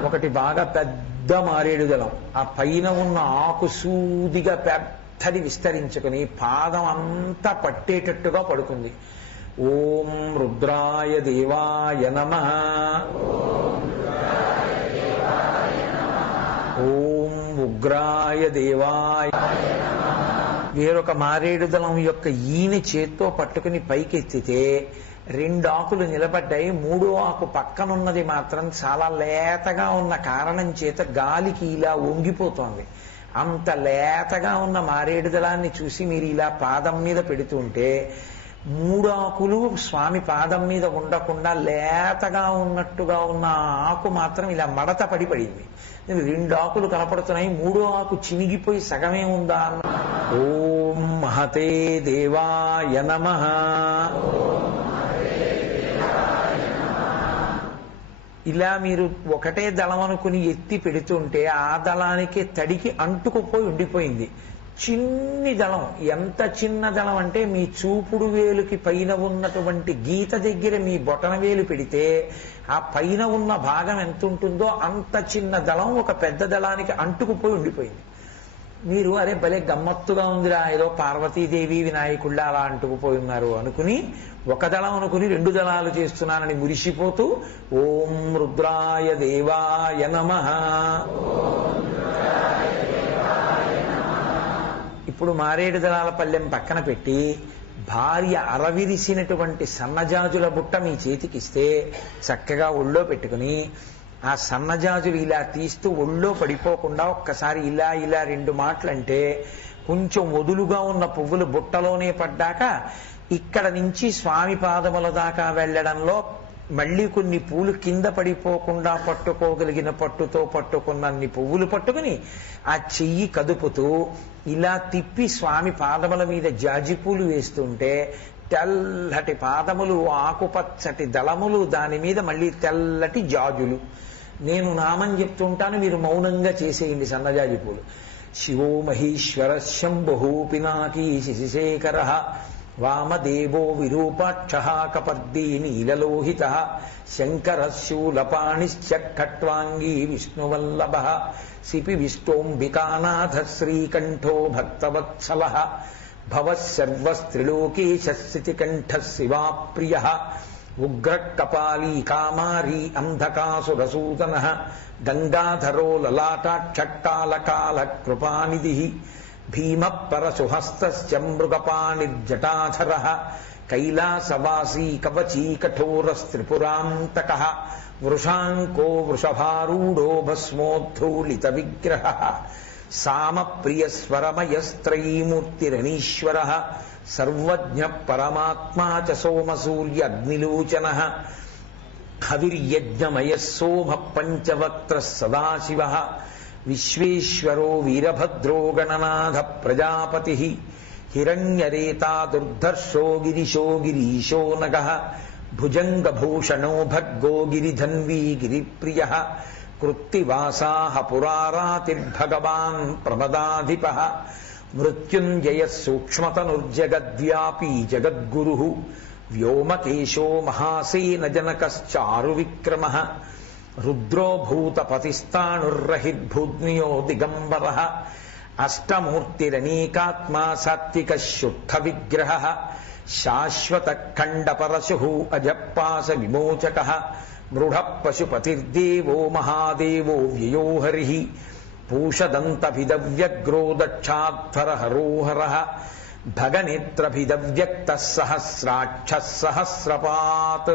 ఒకటి బాగా పెద్ద మారేడు దళం, ఆ పైన ఉన్న ఆకు సూదిగా పెద్దది విస్తరించుకుని పాదం అంతా పట్టేటట్టుగా పడుతుంది. ఓం రుద్రాయ దేవాయ నమః. ఓం ఉగ్రాయ దేవాయ. వేరొక మారేడు దళం యొక్క ఈయన చేత్తో పట్టుకుని పైకెత్తితే రెండు ఆకులు నిలబడ్డాయి, మూడో ఆకు పక్కనున్నది మాత్రం చాలా లేతగా ఉన్న కారణం చేత గాలికి ఇలా వంగిపోతోంది. అంత లేతగా ఉన్న మారేడు దళాన్ని చూసి మీరు ఇలా పాదం మీద పెడుతుంటే మూడు ఆకులు స్వామి పాదం మీద ఉండకుండా లేతగా ఉన్నట్టుగా ఉన్న ఆకు మాత్రం ఇలా మడత పడింది. రెండు ఆకులు కనపడుతున్నాయి, మూడో ఆకు చినిగిపోయి సగమే ఉందా అన్న. ఓం మహతే దేవాయ నమః. ఇలా మీరు ఒకటే దళం అనుకుని ఎత్తి పెడుతుంటే ఆ దళానికి తడికి అంటుకుపోయి ఉండిపోయింది. చిన్ని దళం, ఎంత చిన్న దళం అంటే మీ చూపుడు వేలుకి పైన ఉన్నటువంటి గీత దగ్గర మీ బొటన వేలు పెడితే ఆ పైన ఉన్న భాగం ఎంత ఉంటుందో అంత చిన్న దళం ఒక పెద్ద దళానికి అంటుకుపోయి ఉండిపోయింది. మీరు అరే భలే గమ్మత్తుగా ఉందిరా, ఏదో పార్వతీదేవి వినాయకుళ్ళ అలా అంటుకుపోయి ఉన్నారు అనుకుని ఒక దళం అనుకుని రెండు దళాలు చేస్తున్నానని మురిసిపోతూ ఓం రుద్రాయ దేవాయ నమః. ఇప్పుడు మారేడు దళాల పల్లెం పక్కన పెట్టి భార్య అరవిరిసినటువంటి సన్నజాజుల బుట్ట మీ చేతికిస్తే చక్కగా ఒళ్ళో పెట్టుకుని ఆ సన్నజాజులు ఇలా తీస్తూ ఒళ్ళో పడిపోకుండా ఒక్కసారి ఇలా ఇలా రెండు మాటలంటే కొంచెం వదులుగా ఉన్న పువ్వులు బుట్టలోనే పడ్డాక ఇక్కడ నుంచి స్వామి పాదముల దాకా వెళ్లడంలో మళ్ళీ కొన్ని పూలు కింద పడిపోకుండా పట్టుకోగలిగిన పట్టుతో పట్టుకున్నన్ని పువ్వులు పట్టుకుని ఆ చెయ్యి కదుపుతూ ఇలా తిప్పి స్వామి పాదముల మీద జాజి పూలు వేస్తుంటే తెల్లటి పాదములు, ఆకుపచ్చటి దళములు, దాని మీద మళ్ళీ తెల్లటి జాజులు. నేను నామం చెప్తుంటాను, మీరు మౌనంగా చేసేయండి సన్నజాజి పూలు. శివో మహేశ్వర శంభు పినాకీ శశిశేఖర వామదేవో విరూపాక్ష కపర్దీ నీలలోహిత శంకర శూలపాణిశ్చ ఖట్వాంగీ విష్ణువల్లభ సిపి విష్టోంబికానాథ శ్రీకంఠో భక్తవత్సల భవసర్వస్త్రిలోకేశ స్థితికంఠ శివాప్రియ ఉగ్ర కపాలీ కామారీ అంధకాసురసూదన గంగాధరో లలాటాక్షకాళకాల కృపానిధి భీమ పరసుహస్త మృగపాణిర్జటాధర కైలాసవాసీ కవచీ కఠోరస్త్రిపురాంతక వృషాంకో వృషభారూఢో భస్మోద్ధూళిత విగ్రహ సామ ప్రియస్వరమయస్త్రయీమూర్తిరణీశ్వర సర్వజ్ఞ పరమాత్మా చ సోమసూర్య అగ్నిలోచన హవిర్యజ్ఞమయ సోమ పంచవక్త్ర సదాశివ విశ్వేశ్వరో వీరభద్రో గణనాథ ప్రజాపతి హిరణ్యరేతా దుర్ధర్షో గిరిశో గిరీశో నగ భుజంగభూషణో భర్గో గిరిధన్వీ గిరిప్రియ కృత్తివాసాః పురారాతిర్భగవాన్ ప్రమదాధిపః మృత్యుంజయః సూక్ష్మతనుర్జగద్వ్యాపీ జగద్గురుః వ్యోమకేశో మహాసేనజనకశ్చారు విక్రమః రుద్రో భూతపతిస్థాణుర్రహిర్భూజ్ఞియో దిగంబరః అష్టమూర్తిరనేకాత్మా సాత్వికः శుద్ధ విగ్రహः శాశ్వత ఖండపరశుః అజపాశ విమోచకः మృఢ పశుపతిర్దేవో మహాదేవో వ్యయో హరిః పూషదంతభిదవ్యగ్రో దక్షాధ్వరహరోహరః భగనేత్రభిదవ్యక్తః సహస్రాక్షः సహస్రపాత్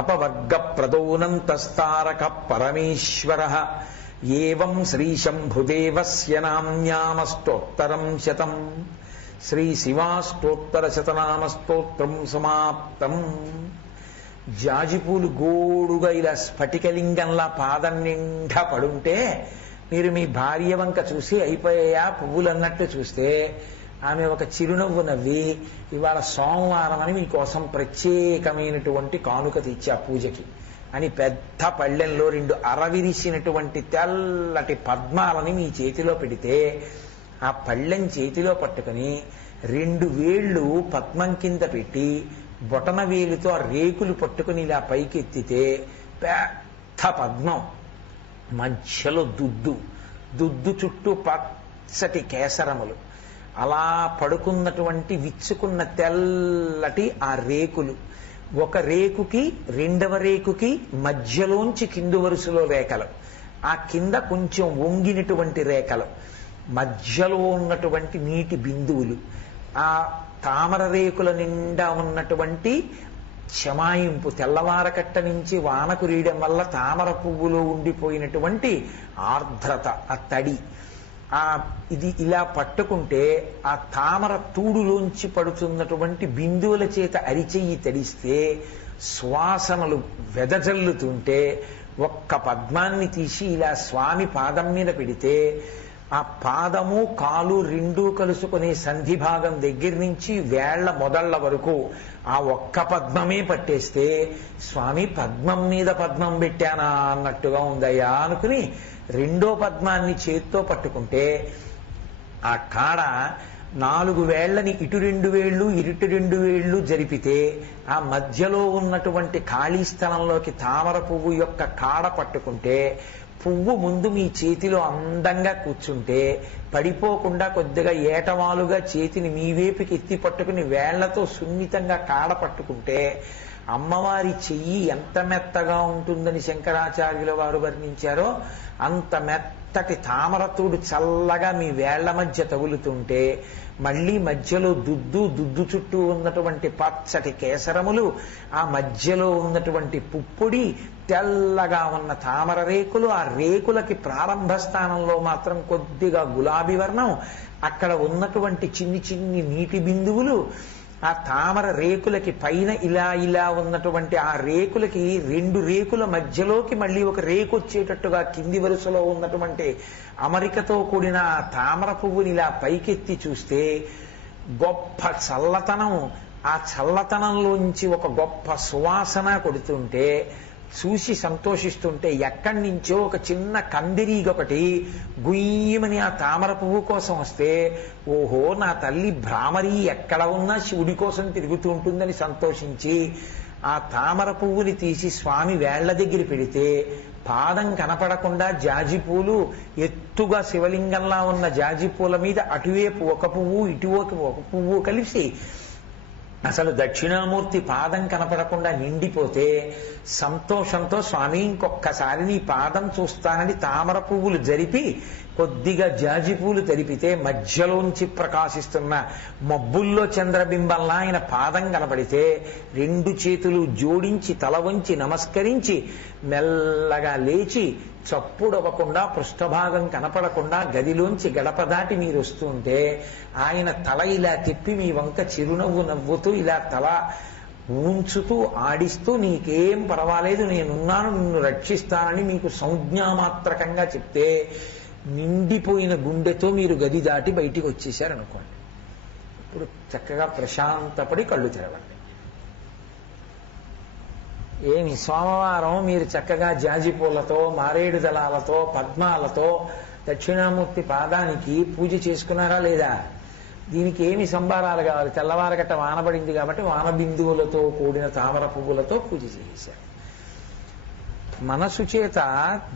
అపవర్గప్రదోనంతస్తారకః పరమేశ్వరः ఏవం శ్రీశంభుదేవస్య నామ్నామస్తోత్తరం శతం. శ్రీశివాష్టోత్తరశతనామస్తోత్రం సమాప్తం. జాజిపూలు గోడుగా ఇలా స్ఫటికలింగంలా పాదం నిండా పడుంటే మీరు మీ భార్య వంక చూసి అయిపోయా పువ్వులు అన్నట్టు చూస్తే ఆమె ఒక చిరునవ్వు నవ్వి ఇవాళ సోమవారం అని మీకోసం ప్రత్యేకమైనటువంటి కానుక తెచ్చి ఆ పూజకి అని పెద్ద పళ్ళెంలో 2 అరవిరిసినటువంటి తెల్లటి పద్మాలని మీ చేతిలో పెడితే ఆ పళ్ళెం చేతిలో పట్టుకుని 2 వేళ్ళు పద్మం కింద పెట్టి బొటన వేలుతో ఆ రేకులు పట్టుకుని ఇలా పైకి ఎత్తితే పెద్ద పద్మం, మధ్యలో దుద్దు చుట్టూ పచ్చటి కేసరములు, అలా పడుకున్నటువంటి విచ్చుకున్న తెల్లటి ఆ రేకులు, ఒక రేకుకి 2వ రేకుకి మధ్యలోంచి కింది వరుసలో రేఖలు, ఆ కింద కొంచెం వంగినటువంటి రేఖలు, మధ్యలో ఉన్నటువంటి నీటి బిందువులు, ఆ తామర రేకుల నిండా ఉన్నటువంటి శమాయింపు, తెల్లవారకట్ట నుంచి వాన కురియడం వల్ల తామర పువ్వులో ఉండిపోయినటువంటి ఆర్ద్రత, ఆ తడి, ఇది ఇలా పట్టుకుంటే ఆ తామర తూడులోంచి పడుతున్నటువంటి బిందువుల చేత అరిచెయ్యి తడిస్తే శ్వాసనలు వెదజల్లుతుంటే ఒక్క పద్మాన్ని తీసి ఇలా స్వామి పాదం మీద పెడితే ఆ పాదము కాలు 2 కలుసుకునే సంధి భాగం దగ్గర నుంచి వేళ్ల మొదళ్ల వరకు ఆ ఒక్క పద్మమే పట్టేస్తే స్వామి పద్మం మీద పద్మం పెట్టానా అన్నట్టుగా ఉందయ్యా అనుకుని 2వ పద్మాన్ని చేత్తో పట్టుకుంటే ఆ కాడ 4 వేళ్లని ఇటు 2 వేళ్లు ఇటు 2 వేళ్లు జరిపితే ఆ మధ్యలో ఉన్నటువంటి ఖాళీ స్థలంలోకి తామర పువ్వు యొక్క కాడ పట్టుకుంటే పువ్వు ముందు మీ చేతిలో అందంగా కూర్చుంటే పడిపోకుండా కొద్దిగా ఏటవాలుగా చేతిని మీ వైపుకి ఎత్తి పట్టుకుని వేళ్లతో సున్నితంగా కాడ పట్టుకుంటే అమ్మవారి చెయ్యి ఎంత మెత్తగా ఉంటుందని శంకరాచార్యుల వారు వర్ణించారో అంత మెత్తటి తామరతూడు చల్లగా మీ వేళ్ల మధ్య తగులుతుంటే మళ్లీ మధ్యలో దుద్దు చుట్టూ ఉన్నటువంటి పచ్చటి కేసరములు, ఆ మధ్యలో ఉన్నటువంటి పుప్పొడి, తెల్లగా ఉన్న తామర రేకులు, ఆ రేకులకి ప్రారంభ స్థానంలో మాత్రం కొద్దిగా గులాబీ వర్ణం, అక్కడ ఉన్నటువంటి చిన్ని నీటి బిందువులు, ఆ తామర రేకులకి పైన ఇలా ఉన్నటువంటి ఆ రేకులకి 2 రేకుల మధ్యలోకి మళ్ళీ ఒక రేకు వచ్చేటట్టుగా కింది వరుసలో ఉన్నటువంటి అమరికతో కూడిన ఆ తామర పువ్వుని ఇలా పైకెత్తి చూస్తే గొప్ప చల్లతనం, ఆ చల్లతనంలోంచి ఒక గొప్ప సువాసన కొడుతుంటే చూసి సంతోషిస్తుంటే ఎక్కడి నుంచో ఒక చిన్న కందిరీగొకటి గుయ్యమని ఆ తామర పువ్వు కోసం వస్తే ఓహో నా తల్లి భ్రామరి ఎక్కడ ఉన్నా శివుడి కోసం తిరుగుతూ ఉంటుందని సంతోషించి ఆ తామర పువ్వుని తీసి స్వామి వేళ్ల దగ్గర పెడితే పాదం కనపడకుండా జాజిపూలు ఎత్తుగా శివలింగంలా ఉన్న జాజిపూల మీద అటువైపు ఒక పువ్వు ఇటువైపు ఒక పువ్వు కలిసి అసలు దక్షిణామూర్తి పాదం కనపడకుండా నిండిపోతే సంతోషంతో స్వామి ఇంకొక్కసారి నీ పాదం చూస్తానని తామర పువ్వులు జరిపి కొద్దిగా జాజి పూలు తరిపితే మధ్యలోంచి ప్రకాశిస్తున్న మబ్బుల్లో చంద్రబింబంలా ఆయన పాదం కనపడితే 2 చేతులు జోడించి తల వంచి నమస్కరించి మెల్లగా లేచి చప్పుడవ్వకుండా పృష్ఠభాగం కనపడకుండా గదిలోంచి గడప దాటి మీరు వస్తుంటే ఆయన తల ఇలా తిప్పి మీ వంక చిరునవ్వు నవ్వుతూ ఇలా తల ఊంచుతూ ఆడిస్తూ నీకేం పర్వాలేదు నేనున్నాను నిన్ను రక్షిస్తానని మీకు సంజ్ఞామాత్రకంగా చెప్తే నిండిపోయిన గుండెతో మీరు గది దాటి బయటికి వచ్చేశారనుకోండి. ఇప్పుడు చక్కగా ప్రశాంతపడి కళ్ళు తెరవండి. ఏమి సోమవారం మీరు చక్కగా జాజి పూలతో, మారేడు దళాలతో, పద్మాలతో దక్షిణామూర్తి పాదానికి పూజ చేసుకున్నారా లేదా? దీనికి ఏమి సంబారాలు కావాలి? తెల్లవారగట్ట వానబడింది కాబట్టి వాన బిందువులతో కూడిన తామర పువ్వులతో పూజ చేశారు. మనసు చేత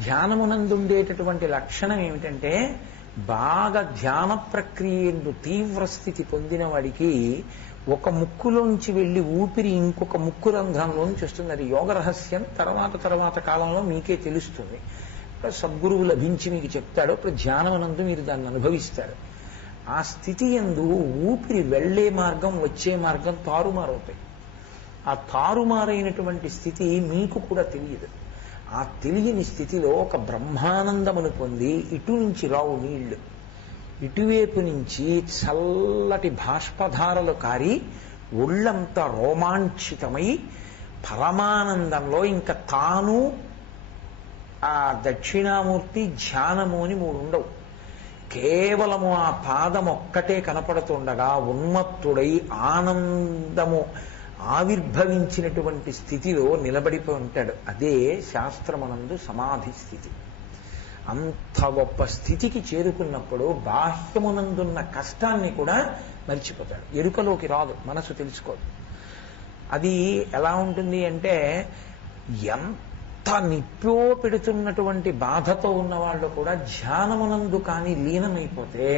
ధ్యానమునందుండేటటువంటి లక్షణం ఏమిటంటే, బాగా ధ్యాన ప్రక్రియ తీవ్ర స్థితి పొందిన వాడికి ఒక ముక్కులోంచి వెళ్ళి ఊపిరి ఇంకొక ముక్కు రంధ్రంలోంచి వస్తుంది. అది యోగ రహస్యం. తర్వాత కాలంలో మీకే తెలుస్తుంది. సద్గురువు లభించి మీకు చెప్తాడు. ఇప్పుడు ధ్యానమునందు మీరు దాన్ని అనుభవిస్తారు. ఆ స్థితి యందు ఊపిరి వెళ్లే మార్గం, వచ్చే మార్గం తారుమారవుతాయి. ఆ తారుమారైనటువంటి స్థితి మీకు కూడా తెలియదు. ఆ తెలియని స్థితిలో ఒక బ్రహ్మానందమును పొంది ఇటు నుంచి రావు నీళ్లు, ఇటువైపు నుంచి చల్లటి బాష్పధారలు కారి ఒళ్ళంతా రోమాంచితమై పరమానందంలో ఇంకా తాను ఆ దక్షిణామూర్తి ధ్యానము అని మూడు ఉండవు. కేవలము ఆ పాదం ఒక్కటే కనపడుతుండగా ఉన్మత్తుడై ఆనందము ఆవిర్భవించినటువంటి స్థితిలో నిలబడిపోయి ఉంటాడు. అదే శాస్త్రమనందు సమాధి స్థితి. అంత గొప్ప స్థితికి చేరుకున్నప్పుడు బాహ్యమునందున్న కష్టాన్ని కూడా మర్చిపోతాడు. ఎరుకలోకి రాదు, మనసు తెలుసుకోదు. అది ఎలా ఉంటుంది అంటే, ఎంత నిప్పో పెడుతున్నటువంటి బాధతో ఉన్నవాళ్ళు కూడా ధ్యానమునందు కానీ లీనమైపోతే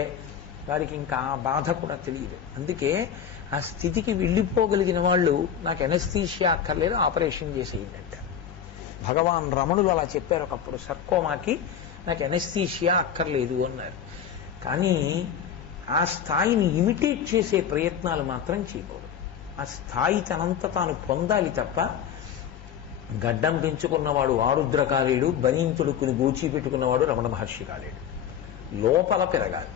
వారికి ఇంకా ఆ బాధ కూడా తెలియదు. అందుకే ఆ స్థితికి వెళ్ళిపోగలిగిన వాళ్ళు, నాకు ఎనస్థీషియా అక్కర్లేదు, ఆపరేషన్ చేసేయండి అంటారు. భగవాన్ రమణులు అలా చెప్పారు ఒకప్పుడు. సర్కోమాకి నాకు ఎనస్థీషియా అక్కర్లేదు అన్నారు. కానీ ఆ స్థాయిని ఇమిటేట్ చేసే ప్రయత్నాలు మాత్రం చేయకూడదు. ఆ స్థాయి తనంత తాను పొందాలి తప్ప, గడ్డం పెంచుకున్నవాడు ఆరుద్ర కాలేడు, బనీంతుడుకుని గూచి పెట్టుకున్నవాడు రమణ మహర్షి కాలేడు. లోపల పెరగాలి.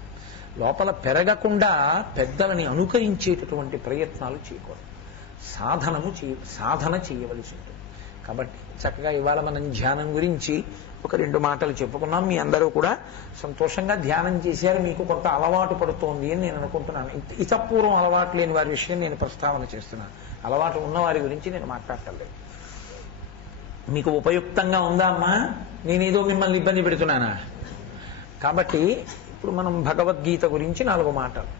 లోపల పెరగకుండా పెద్దలని అనుకరించేటటువంటి ప్రయత్నాలు చేయకూడదు. సాధన చేయవలసి ఉంటుంది. కాబట్టి చక్కగా ఇవాళ మనం ధ్యానం గురించి ఒక 2 మాటలు చెప్పుకున్నాం. మీ అందరూ కూడా సంతోషంగా ధ్యానం చేశారు. మీకు కొంత అలవాటు పడుతోంది అని నేను అనుకుంటున్నాను. ఇతపూర్వం అలవాటు లేని వారి విషయం నేను ప్రస్తావన చేస్తున్నాను. అలవాటు ఉన్నవారి గురించి నేను మాట్లాడలేదు. మీకు ఉపయుక్తంగా ఉందా అమ్మా? నేనేదో మిమ్మల్ని ఇబ్బంది పెడుతున్నానా? కాబట్టి ఇప్పుడు మనం భగవద్గీత గురించి 4 మాటలు.